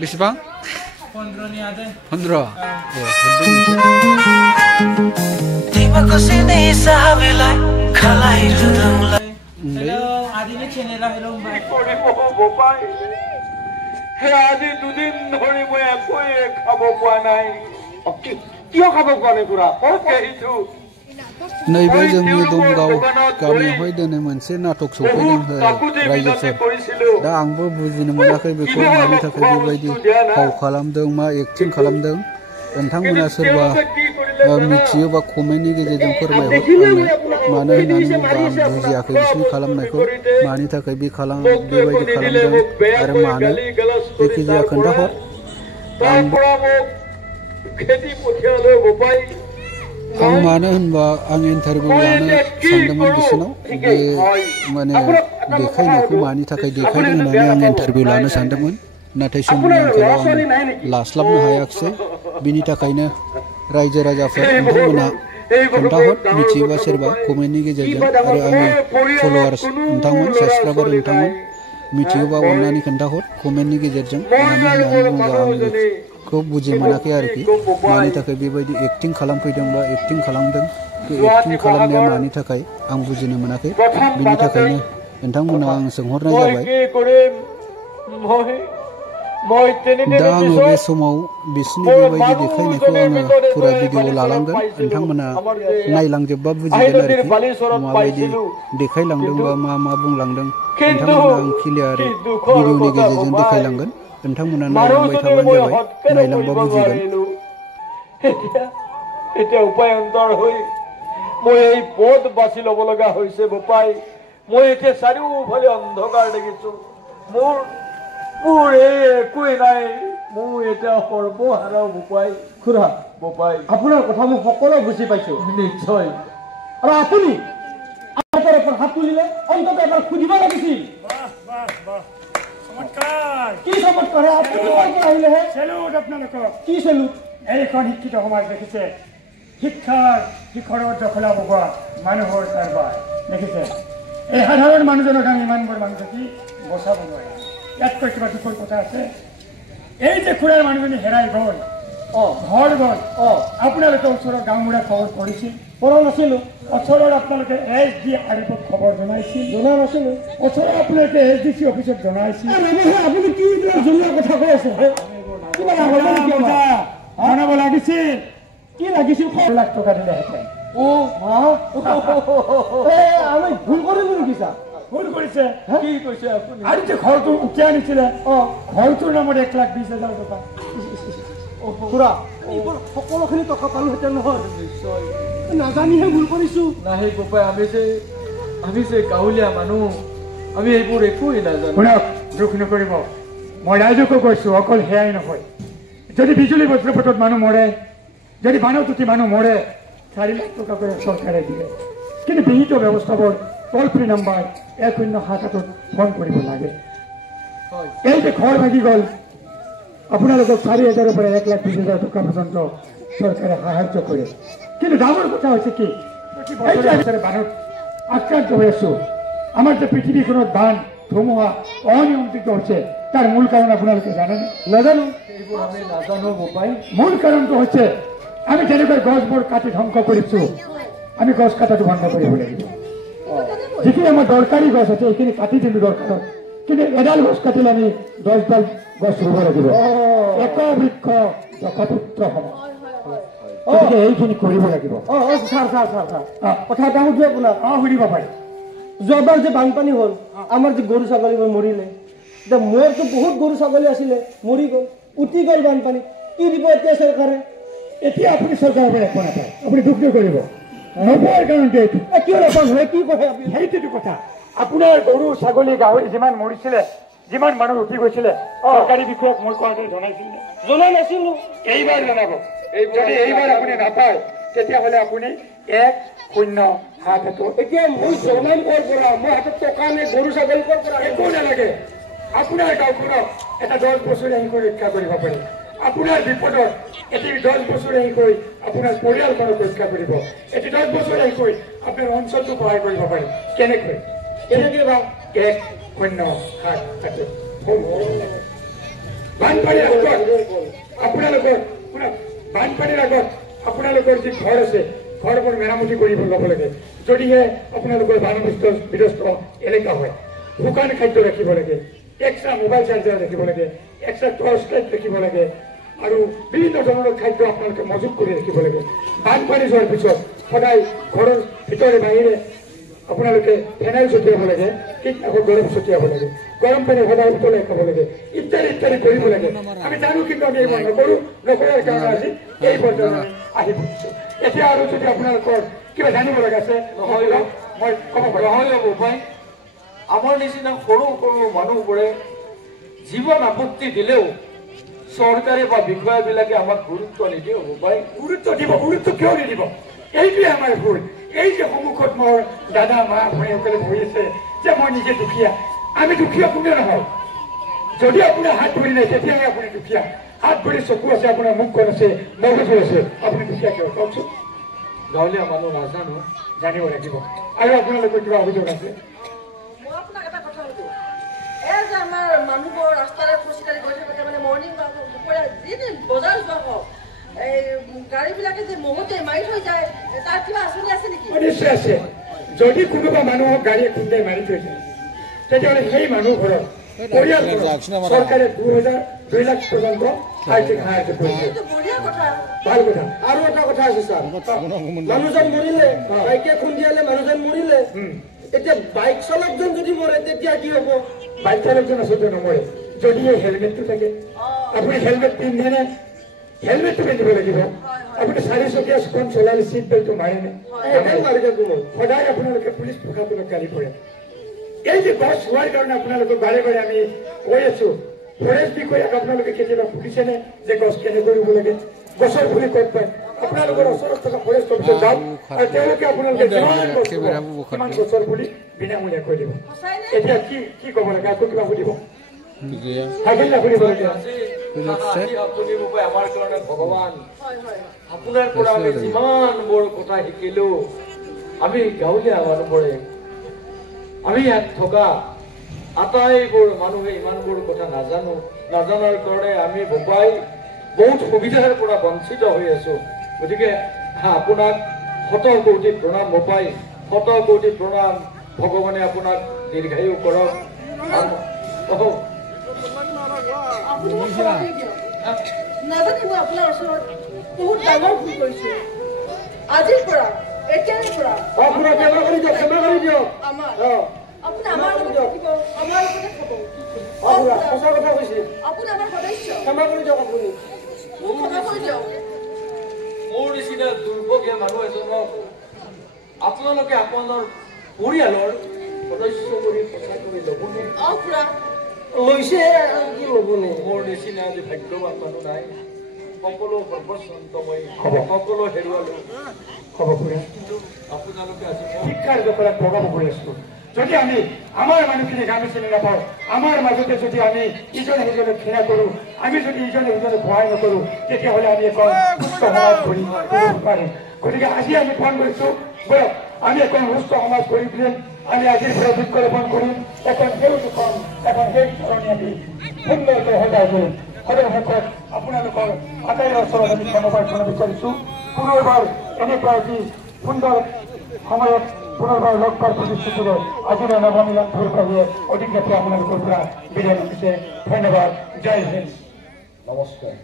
बेसेबां 15 ni ada 15 तिमीको सिधै साबेलाई खलाइरदङलाई hello adi ni channel la hello bhai বোপাই হে আজি দুদিন ধৰি মই একোৱে খাব পোৱা নাই কিয় খাব পোৱা নাই পুৰা সেইটো नैबे जोंनि दमगाव गामियावहाय दिनै मोनसे नाटक सफैदों रायजोफोर दा आंबो बुजिनो मोनाखै बेखौ मानि थाखाय बेबायदि फाव खालामदों मा एक्टिं खालामदों नोंथांमोना सोरबा मिथियोबा कमेन्टनि गेजेरजों फोरमायहर आंनो मानो होननानै बुङोबा आं बुजियाखै बिसोरनि खालामनायखौ मानि थाखाय बेबायदि खालामदों आरो मानो जायखिजाया खोन्थाहर आं मानो होनबा आं इन्टारभिउ लानो सानदोंमोन बिसोरनाव बे माने देखायनायखौ मानि थाखाय देखायदों होननानै आं इन्टारभिउ लानो सानदोंमोन नाथाय समनि आंखालाव आं लास्लाबनो हायाखिसै बिनि थाखायनो रायजो राजाफोर नोंथांमोना खोन्थाहर मिथियोबा सोरबा कमेन्टनि गेजेरजों आरो आंनि फलोवार्स नोंथांमोन साबस्क्राइबार नोंथांमोन मिथियोबा अननानै खोन्थाहर कमेन्टनि गेजेरजों मानो होननानै बुङोबा आं बेखौ बुजि मोनाखै आरोखि मानि थाखाय बेबायदि एक्टिं खालामफैदों बा एक्टिं खालामदों बे एक्टिं खालामनाया मानि थाखाय आं बुजिनो मोनाखै बिनि थाखायनो नोंथांमोनाव आं सोंहरनाय जाबाय दा आङो बे समाव बिसोरनि बेबायदि देखायनायखौ आङो फुरा भिडिअ लालांगोन नोंथांमोना नायलांजोबबा बुजिगोन आरोखि माबायदि देखायलांदों बा मा बुंलांदों नोंथांमोना आं क्लियारै भिडिअनि गेजेरजों देखायलांगोन नोंथांमोना नायलांबाय थाबानो जाबाय नायलांबा बुजिगोन এতিয়া উপায়ন্তৰ হৈ মই এই পথ বাছি ল'ব লগা হৈছে বোপাই মই এতিয়া চাৰিওফালে অন্ধকাৰ দেখিছো মোৰ একোৱে নাই মই এতিয়া সৰ্বহাৰা বোপাই খুৰা বোপাই আপোনাৰ কথা মই সকলো বুজি পাইছো নিশ্চয় আৰু আপুনি আপোনাৰ ওপৰত হাত তুলিলে অন্তত এবাৰ খুজিব লাগিছিল কি চমৎকাৰ আপুনি আহিলে হে চেলুট আপোনালোকক কি চেলুট এইখন শিক্ষিত সমাজ দেখিছে শিক্ষাৰ শিখৰত দখলা বগোৱা মানুহৰ কাৰবাৰ দেখিছে এই সাধাৰণ মানুহজনক আমি ইমানবোৰ মানুহ থাকি বচাব নোৱাৰে ইয়াতকৈ কিবা দুখৰ কথা আছে এই যে খুৰাৰ মানুহজনী হেৰাই গ'ল ঘৰ গ'ল আপোনালোকে ওচৰৰ গাঁওবুঢ়া খবৰ কৰিছিল পৰা নাছিলোঁ ওচৰৰ আপোনালোকে SDRF খবৰ জনাইছিল জনা নাছিলোঁ ওচৰৰ আপোনালোকে SDC অফিচত জনাইছিল আপুনি কি জনোৱা কথা কৈ আছে জনাব লাগিছিল কি লাগিছিল 1 লাখ টকা দিলেহেঁতেন আমি ভুল কৰিলো নেকি ছাৰ ভুল কৰিছে কি কৈছে আপুনি আৰু যে ঘৰটো উঠাই আনিছিলে ঘৰটোৰ নামত 1,20,000 টকা খুৰা সকলোখিনি টকা পালোহেঁতেন নহয় নিশ্চয় নাজানিহে ভুল কৰিছোঁ নাহে বোপাই আমি যে গাঁৱলীয়া মানুহ আমি এইবোৰ একোৱেই নাজানো শুনক দুখ নকৰিব মই ৰাইজকো কৈছোঁ অকল সেয়াই নহয় যদি বিজুলী বজ্ৰপাতত মানুহ মৰে যদি বানতুতি মানুহ মৰে 4 লাখ টকা কৰি চৰকাৰে দিয়ে কিন্তু বিহিত ব্যৱস্থাবোৰ টোল ফ্ৰী নাম্বাৰ 1078ত ফোন কৰিব লাগে এই যে ঘৰ ভাগি গ'ল আপোনালোকক 4,000ৰ পৰা 1,20,000 টকা পৰ্যন্ত চৰকাৰে সাহায্য কৰে কিন্তু ডাঙৰ কথা হৈছে কি বানত আক্ৰান্ত হৈ আছো আমাৰ যে পৃথিৱীখনত বান ধুমুহা অনিয়ন্ত্ৰিত হৈছে তাৰ মূল কাৰণ আপোনালোকে জানেনে নাজানো এইবোৰ আমি নাজানো বোপাই মূল কাৰণটো হৈছে আমি যেনেকৈ গছবোৰ কাটি ধ্বংস কৰিছো আমি গছ কাটাটো বন্ধ কৰিব লাগিব যিখিনি আমাৰ দৰকাৰী গছ আছে এইখিনি কাটি দিলোঁ দৰকাৰত কিন্তু এডাল গছ কাটিলে আমি 10ডাল গছ ৰুব লাগিব এক বৃক্ষ যশপুত্ৰ হ'ব গতিকে এইখিনি কৰিব লাগিব ছাৰ কথা এটা সুধো আপোনাক সুধিব পাৰি যোৱাবাৰ যে বানপানী হ'ল আমাৰ যে গৰু ছাগলীবোৰ মৰিলে এতিয়া মোৰতো বহুত গৰু ছাগলী আছিলে মৰি গ'ল উটি গ'ল বানপানী কি দিব এতিয়া চৰকাৰে এতিয়া আপুনি চৰকাৰৰ পৰা একো নাপায় আপুনি দুখ নকৰিব নপোৱাৰ কাৰণটো এইটো কিয় নাপাম হয় কি কয় আপুনি সেইটোতো কথা আপোনাৰ গৰু ছাগলী গাহৰি যিমান মৰিছিলে যিমান মানুহ উঠি গৈছিলে চৰকাৰী বিষয়াক মই কোৱাটো জনাইছিল জনা নাছিলোঁ এইবাৰ জনাব যদি এইবাৰ আপুনি নাপায় তেতিয়াহ'লে আপুনি 1,07 এতিয়া মই জনাম ক'ৰ পৰা মই হাতত টকা নাই গৰু ছাগলী ক'ৰ পৰা একো নালাগে আপোনাৰ গাঁওখনক এটা 10 বছৰ আহি কৰি ৰক্ষা কৰিব পাৰি আপোনাৰ বিপদত এটি 10 বছৰ আহি গৈ আপোনাৰ পৰিয়ালখনক ৰক্ষা কৰিব এটি 10 বছৰ আহি গৈ আপোনাৰ অঞ্চলটো সহায় কৰিব পাৰি কেনেকৈ বা 1,07 বানপানীৰ আগত আপোনালোকৰ বানপানীৰ আগত আপোনালোকৰ যি ঘৰ আছে ঘৰবোৰ মেৰামতি কৰিব ল'ব লাগে যদিহে আপোনালোকৰ বিধ্বস্ত এলেকা হয় শুকান খাদ্য ৰাখিব লাগে এক্সট্ৰা মোবাইল চাৰ্জাৰ ৰাখিব লাগে এক্সট্ৰা টৰ্চ লাইট ৰাখিব লাগে আৰু বিভিন্ন ধৰণৰ খাদ্য আপোনালোকে মজুত কৰি ৰাখিব লাগে বানপানী যোৱাৰ পিছত সদায় ঘৰৰ ভিতৰে বাহিৰে আপোনালোকে ফেনাইল ছটিয়াব লাগে কীটনাশক দৰৱ ছটিয়াব লাগে গৰম পানী সদায় উতলাই খাব লাগে ইত্যাদি ইত্যাদি কৰিব লাগে আমি জানো কিন্তু আমি এইবোৰ নকৰোঁ নকৰাৰ কাৰণে আজি এই পৰ্যায়ত আহি পৰিছোঁ এতিয়া আৰু যদি আপোনালোকৰ কিবা জানিব লগা আছে মই ক'ব পাৰিম আমাৰ নিচিনা সৰু সৰু মানুহবোৰে জীৱন আপত্তি দিলেও চৰকাৰে বা বিষয়াবিলাকে আমাক গুৰুত্ব নিদিয়ে পাই গুৰুত্ব দিব গুৰুত্ব কিয় নিদিব এইটোৱে আমাৰ ভুল এই যে সন্মুখত মোৰ দাদা মা ভনীসকলে বহি আছে যে মই নিজে দুখীয়া আমি দুখীয়া কোনে নহয় যদি আপোনাৰ হাত ভৰি নাই তেতিয়াহে আপুনি দুখীয়া হাত ভৰি চকু আছে আপোনাৰ মুখখন আছে মগজু আছে আপুনি দুখীয়া কিয় কওকচোন গাঁৱলীয়া মানুহ নাজানো জানিব লাগিব আৰু আপোনালোকৰ কিবা অভিযোগ আছে মই আপোনাক এটা কথা সুধো এই যে আমাৰ মানুহবোৰ ৰাস্তাৰে খোজকাঢ়ি গৈ থাকে মানে মৰ্ণিং ৱাক দুপৰীয়া যি বজাৰ যোৱা হওক এই গাড়ীবিলাকে যে মহতে মাৰি থৈ যায় তাৰ কিবা আঁচনি আছে নেকি নিশ্চয় আছে যদি কোনোবা মানুহক গাড়ীয়ে খুন্দাই মাৰি থৈ যায় তেতিয়াহ'লে সেই মানুহ ঘৰত পৰিয়ালটো চৰকাৰে 2 লাখ পৰ্যন্ত আৰ্থিক সাহায্য কৰিছে বঢ়িয়া কথা ভাল কথা আৰু এটা কথা আছে ছাৰ মানুহজন মৰিলে বাইকে খুন্দিয়ালে মানুহজন মৰিলে এতিয়া বাইক চালকজন যদি মৰে তেতিয়া কি হ'ব বাইক চালকজন আচলতে নমৰে যদিহে হেলমেটটো থাকে আপুনি হেলমেট পিন্ধেনে হেলমেটটো পিন্ধিব লাগিব আপুনি 4চকীয়াখন চলালে চিট বেল্টটো মাৰেনে সদায় আপোনালোকে পুলিচ প্ৰশাসনক গালি পৰে এই যে গছ হোৱাৰ কাৰণে আপোনালোকক বাৰে বাৰে আমি কৈ আছো ফৰেষ্ট বিষয়াক আপোনালোকে কেতিয়াবা সুধিছেনে যে গছ কেনেকৈ ৰুব লাগে গছৰ পুলি ক'ত পায় আপোনালোকৰ ওচৰত থকা ফৰেষ্ট অফিচত যাওক আৰু তেওঁলোকে আপোনালোকে কিমান গছৰ পুলি বিনামূলীয়াকৈ দিব এতিয়া কি ক'ব লাগে আকৌ কিবা সুধিব থাকিল না সুধিব লাগে আমাৰ কাৰণে ভগৱান আপোনাৰ পৰা আমি যিমানবোৰ কথা শিকিলো আমি গাঁৱলীয়া মানুহবোৰে আমি ইয়াত থকা আটাইবোৰ মানুহে ইমানবোৰ কথা নাজানাৰ কাৰণে আমি বোপাই বহুত সুবিধাৰ পৰা বঞ্চিত হৈ আছো গতিকে আপোনাক শত কোটি প্ৰণাম বোপাই শত কোটি প্ৰণাম ভগৱানে আপোনাক দীৰ্ঘায়ু কৰক নাজানি মই আপোনাৰ ওচৰত বহুত ডাঙৰ ভুল কৰিছো আজিৰ পৰা এতিয়াৰ পৰা আপোনাৰ কেমেৰা কৰি দিয়ক আমাৰ আপুনি আমাৰ লগত থাকিব আমাৰ লগতে খাব সঁচা কথা কৈছে আপুনি আমাৰ সদস্য ক্ষমা কৰি দিয়ক আপুনি ক্ষমা কৰি দিয়ক মোৰ নিচিনা দুৰ্ভগীয়া মানুহ এজনক আপোনালোকে আপোনাৰ পৰিয়ালৰ সদস্য কৰি কথা কৰি ল'বনে খুৰা লৈছে কি ল'বনে মোৰ নিচিনা আজি ভাগ্যৱান মানুহ নাই সকলো সৰ্বশ্ৰান্ত মই সকলো হেৰুৱালো হ'ব খুৰা আপোনালোকে আজি শিক্ষাৰ দখলত ভগাব গৈ আছো যদি আমি আমাৰ মানুহখিনিক আমি চিনি নাপাওঁ আমাৰ মাজতে যদি আমি ইজনে সিজনক ঘৃণা কৰোঁ আমি যদি ইজনে সিজনক সহায় নকৰোঁ তেতিয়াহ'লে আমি এখন সুস্থ সমাজ গঢ়ি তুলিব পাৰিম গতিকে আজি আমি ফোন কৰিছোঁ বয়স আমি এখন সুস্থ সমাজ গঢ়ি তুলিম আমি আজিৰ পৰা বৃক্ষৰোপণ কৰিম এখন সেউজখন এখন সেই ধৰণে আমি সুন্দৰকৈ সজাই কৰিম সদৰ শেষত আপোনালোকৰ আটাইৰে ওচৰত আমি ক্ষমা বিচাৰিছোঁ পুনৰবাৰ এনেকুৱা এটি সুন্দৰ সময়ত পুনৰবাৰ লগ পোৱাৰ প্ৰতিশ্ৰুতিৰে আজিৰ নৱমিলন ভূৰকাৰীয়ে অধিক ৰাতি আপোনালোকৰ পৰা বিদায় দিছে ধন্যবাদ জয় হিন্দ নমস্কাৰ